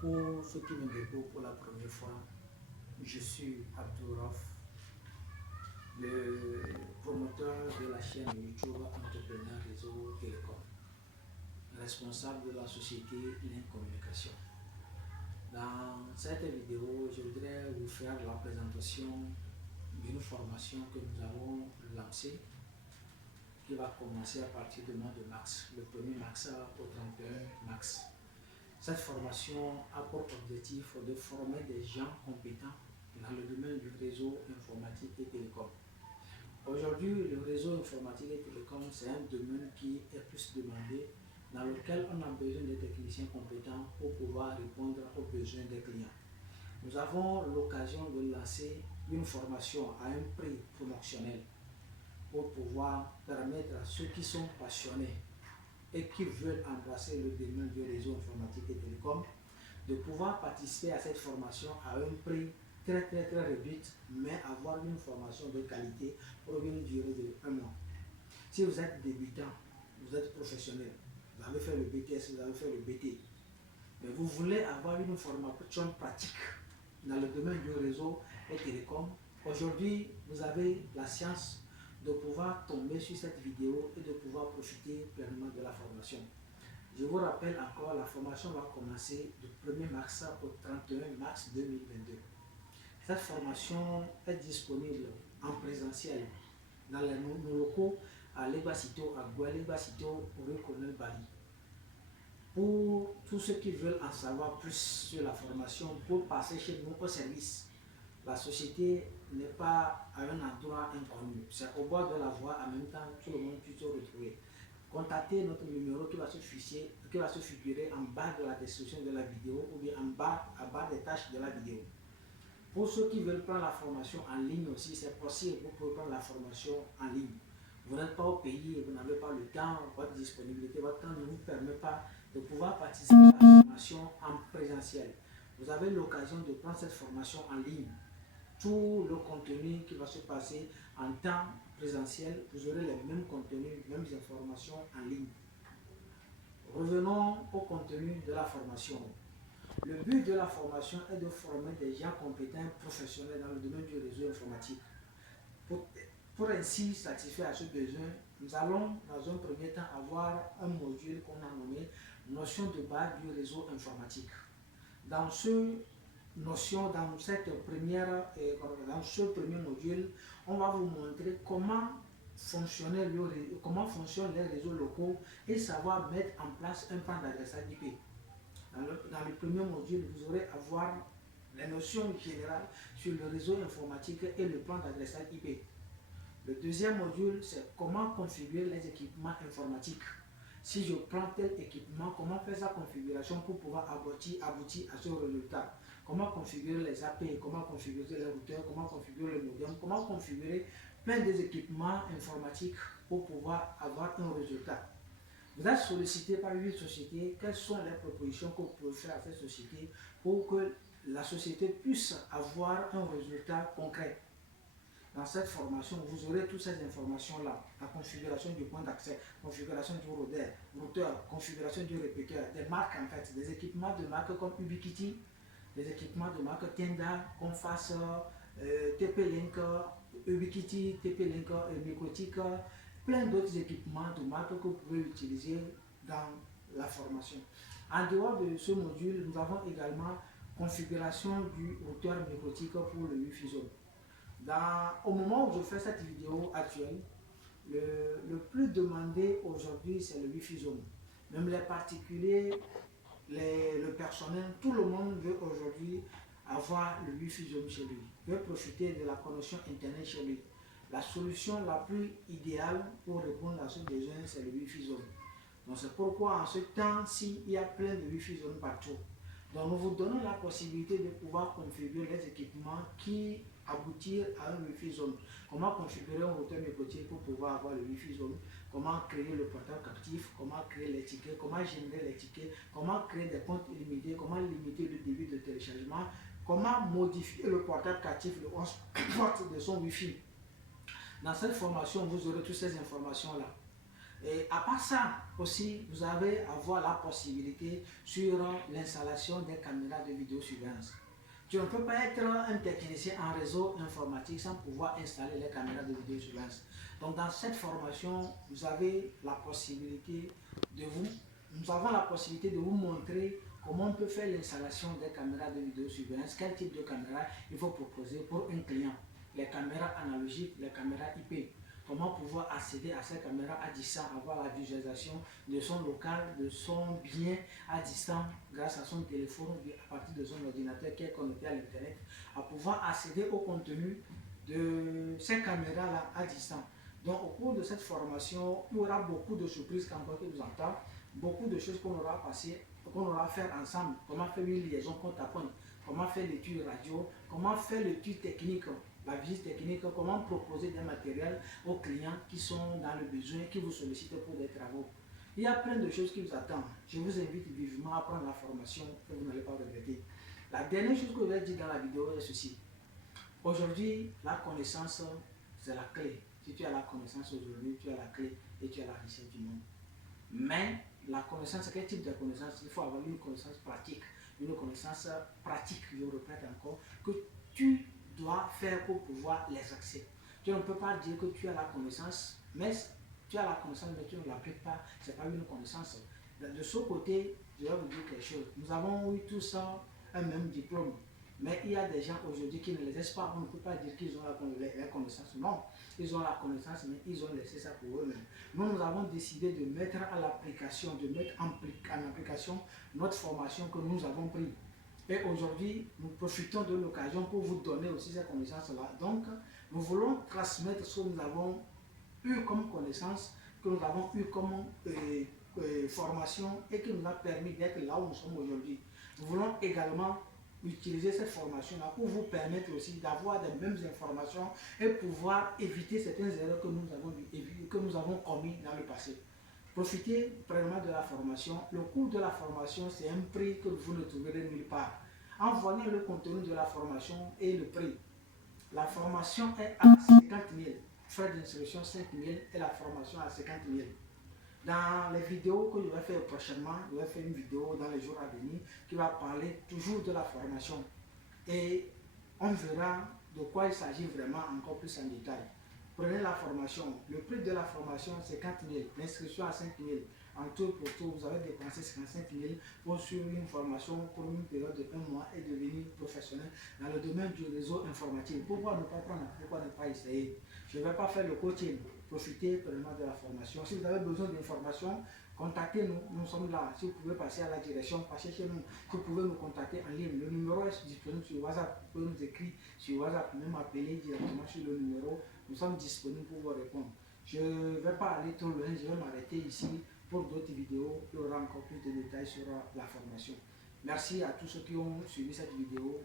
Pour ceux qui me découvrent pour la première fois, je suis Abdouraf, le promoteur de la chaîne YouTube Entrepreneur Réseau Télécom, responsable de la société Link Communication. Dans cette vidéo, je voudrais vous faire la présentation d'une formation que nous avons lancée qui va commencer à partir du mois de mars, le 1er mars au 31 mars. Cette formation a pour objectif de former des gens compétents dans le domaine du réseau informatique et télécom. Aujourd'hui, le réseau informatique et télécom, c'est un domaine qui est plus demandé, dans lequel on a besoin de techniciens compétents pour pouvoir répondre aux besoins des clients. Nous avons l'occasion de lancer une formation à un prix promotionnel pour pouvoir permettre à ceux qui sont passionnés et qui veulent embrasser le domaine du réseau informatique et télécom, de pouvoir participer à cette formation à un prix très réduit, mais avoir une formation de qualité pour une durée de 1 mois. Si vous êtes débutant, vous êtes professionnel, vous avez fait le BTS, vous avez fait le BT, mais vous voulez avoir une formation pratique dans le domaine du réseau et télécom, aujourd'hui vous avez la chance de pouvoir tomber sur cette vidéo et de pouvoir profiter pleinement de la formation. Je vous rappelle encore, la formation va commencer du 1er mars au 31 mars 2022. Cette formation est disponible en présentiel dans nos locaux à Lebasito, à Goualebasito, rue Colonel Bali. Pour tous ceux qui veulent en savoir plus sur la formation, pour passer chez nous au service, la société n'est pas à un endroit inconnu, c'est au bord de la voie, en même temps tout le monde peut se retrouver. Contactez notre numéro qui va se figurer en bas de la description de la vidéo ou bien en bas des tâches de la vidéo. Pour ceux qui veulent prendre la formation en ligne aussi, c'est possible, vous pouvez prendre la formation en ligne. Vous n'êtes pas au pays, vous n'avez pas le temps, votre disponibilité, votre temps ne vous permet pas de pouvoir participer à la formation en présentiel. Vous avez l'occasion de prendre cette formation en ligne. Tout le contenu qui va se passer en temps présentiel, vous aurez les mêmes contenus, les mêmes informations en ligne. Revenons au contenu de la formation. Le but de la formation est de former des gens compétents, professionnels dans le domaine du réseau informatique. Pour ainsi satisfaire à ce besoin, nous allons dans un premier temps avoir un module qu'on a nommé notion de base du réseau informatique. Dans ce premier module, on va vous montrer comment fonctionnent les réseaux locaux et savoir mettre en place un plan d'adressage IP. Dans le premier module, vous aurez à voir les notions générales sur le réseau informatique et le plan d'adressage IP. Le deuxième module, c'est comment configurer les équipements informatiques. Si je prends tel équipement, comment faire sa configuration pour pouvoir aboutir à ce résultat. Comment configurer les AP, comment configurer les routeurs, comment configurer le modem, comment configurer plein des équipements informatiques pour pouvoir avoir un résultat. Vous êtes sollicité par une société, quelles sont les propositions que vous pouvez faire à cette société pour que la société puisse avoir un résultat concret. Dans cette formation, vous aurez toutes ces informations-là. La configuration du point d'accès, configuration du routeur, configuration du répéteur, des marques en fait, des équipements de marques comme Ubiquiti, des équipements de marque Tienda, Conface, TP-Link, Ubiquiti, TP-Link, Microtik, plein d'autres équipements de marque que vous pouvez utiliser dans la formation. En dehors de ce module, nous avons également configuration du routeur Microtik pour le Wi-Fi Zone. Au moment où je fais cette vidéo actuelle, le plus demandé aujourd'hui, c'est le Wi-Fi Zone. Même les particuliers, le personnel, tout le monde veut aujourd'hui avoir le Wi-Fi Zone chez lui, veut profiter de la connexion Internet chez lui. La solution la plus idéale pour répondre à ce besoin, c'est le Wi-Fi Zone. Donc c'est pourquoi en ce temps-ci, il y a plein de Wi-Fi Zone partout. Donc nous vous donnons la possibilité de pouvoir configurer les équipements qui aboutissent à un Wi-Fi Zone. Comment configurer un routeur Microtik pour pouvoir avoir le Wi-Fi Zone, comment créer le portable captif, comment créer les tickets, comment générer les tickets, comment créer des comptes illimités, comment limiter le débit de téléchargement, comment modifier le portable captif, le 11 ports de son Wi-Fi. Dans cette formation, vous aurez toutes ces informations-là. Et à part ça aussi, vous avez avoir la possibilité sur l'installation des caméras de vidéosurveillance. Tu ne peux pas être un technicien en réseau informatique sans pouvoir installer les caméras de vidéosurveillance. Donc dans cette formation, vous avez la possibilité de nous avons la possibilité de vous montrer comment on peut faire l'installation des caméras de vidéosurveillance, quel type de caméra il faut proposer pour un client. Les caméras analogiques, les caméras IP. Comment pouvoir accéder à ces caméras à distance, avoir la visualisation de son local, de son bien à distance grâce à son téléphone, à partir de son ordinateur qui est connecté à l'internet, à pouvoir accéder au contenu de ces caméras-là à distance. Donc au cours de cette formation, il y aura beaucoup de surprises quand on vous entend, beaucoup de choses qu'on aura passé, qu'on aura fait ensemble, comment faire une liaison compte-à-compte, comment faire l'étude radio, comment faire l'étude technique, la visite technique, comment proposer des matériels aux clients qui sont dans le besoin, qui vous sollicitent pour des travaux. Il y a plein de choses qui vous attendent. Je vous invite vivement à prendre la formation et vous n'allez pas regretter. La dernière chose que je vais dire dans la vidéo est ceci. Aujourd'hui, la connaissance, c'est la clé. Si tu as la connaissance aujourd'hui, tu as la clé et tu as la richesse du monde. Mais la connaissance, quel type de connaissance? Il faut avoir une connaissance pratique. Une connaissance pratique, je répète encore, que tu dois faire pour pouvoir les accéder. Tu ne peux pas dire que tu as la connaissance, mais tu as la connaissance, mais tu ne l'appliques pas. Ce n'est pas une connaissance. De ce côté, je vais vous dire quelque chose. Nous avons eu tous un même diplôme. Mais il y a des gens aujourd'hui qui ne les laissent pas. On ne peut pas dire qu'ils ont la connaissance. Non, ils ont la connaissance, mais ils ont laissé ça pour eux-mêmes. Nous avons décidé de mettre à l'application, de mettre en application notre formation que nous avons prise. Et aujourd'hui, nous profitons de l'occasion pour vous donner aussi ces connaissances-là. Donc, nous voulons transmettre ce que nous avons eu comme connaissance, que nous avons eu comme formation et qui nous a permis d'être là où nous sommes aujourd'hui. Nous voulons également utiliser cette formation-là pour vous permettre aussi d'avoir les mêmes informations et pouvoir éviter certaines erreurs que nous avons commises dans le passé. Profitez pleinement de la formation. Le coût de la formation, c'est un prix que vous ne trouverez nulle part. Envoyez le contenu de la formation et le prix. La formation est à 50 000. Frais d'inscription 5 000 et la formation à 50 000. Dans les vidéos que je vais faire prochainement, je vais faire une vidéo dans les jours à venir qui va parler toujours de la formation. Et on verra de quoi il s'agit vraiment encore plus en détail. Prenez la formation. Le prix de la formation, c'est 4 000. L'inscription à 5 000. En tout pour tout, vous avez dépensé 55 000 pour suivre une formation pour une période de 1 mois et devenir professionnel dans le domaine du réseau informatique. Pourquoi ne pas prendre? Pourquoi ne pas essayer? Je ne vais pas faire le coaching. Profitez pleinement de la formation. Si vous avez besoin d'informations, contactez-nous. Nous sommes là. Si vous pouvez passer à la direction, passez chez nous. Si vous pouvez nous contacter en ligne. Le numéro est disponible sur WhatsApp. Vous pouvez nous écrire sur WhatsApp, même appeler directement sur le numéro. Nous sommes disponibles pour vous répondre. Je ne vais pas aller trop loin. Je vais m'arrêter ici. Pour d'autres vidéos, il y aura encore plus de détails sur la formation. Merci à tous ceux qui ont suivi cette vidéo.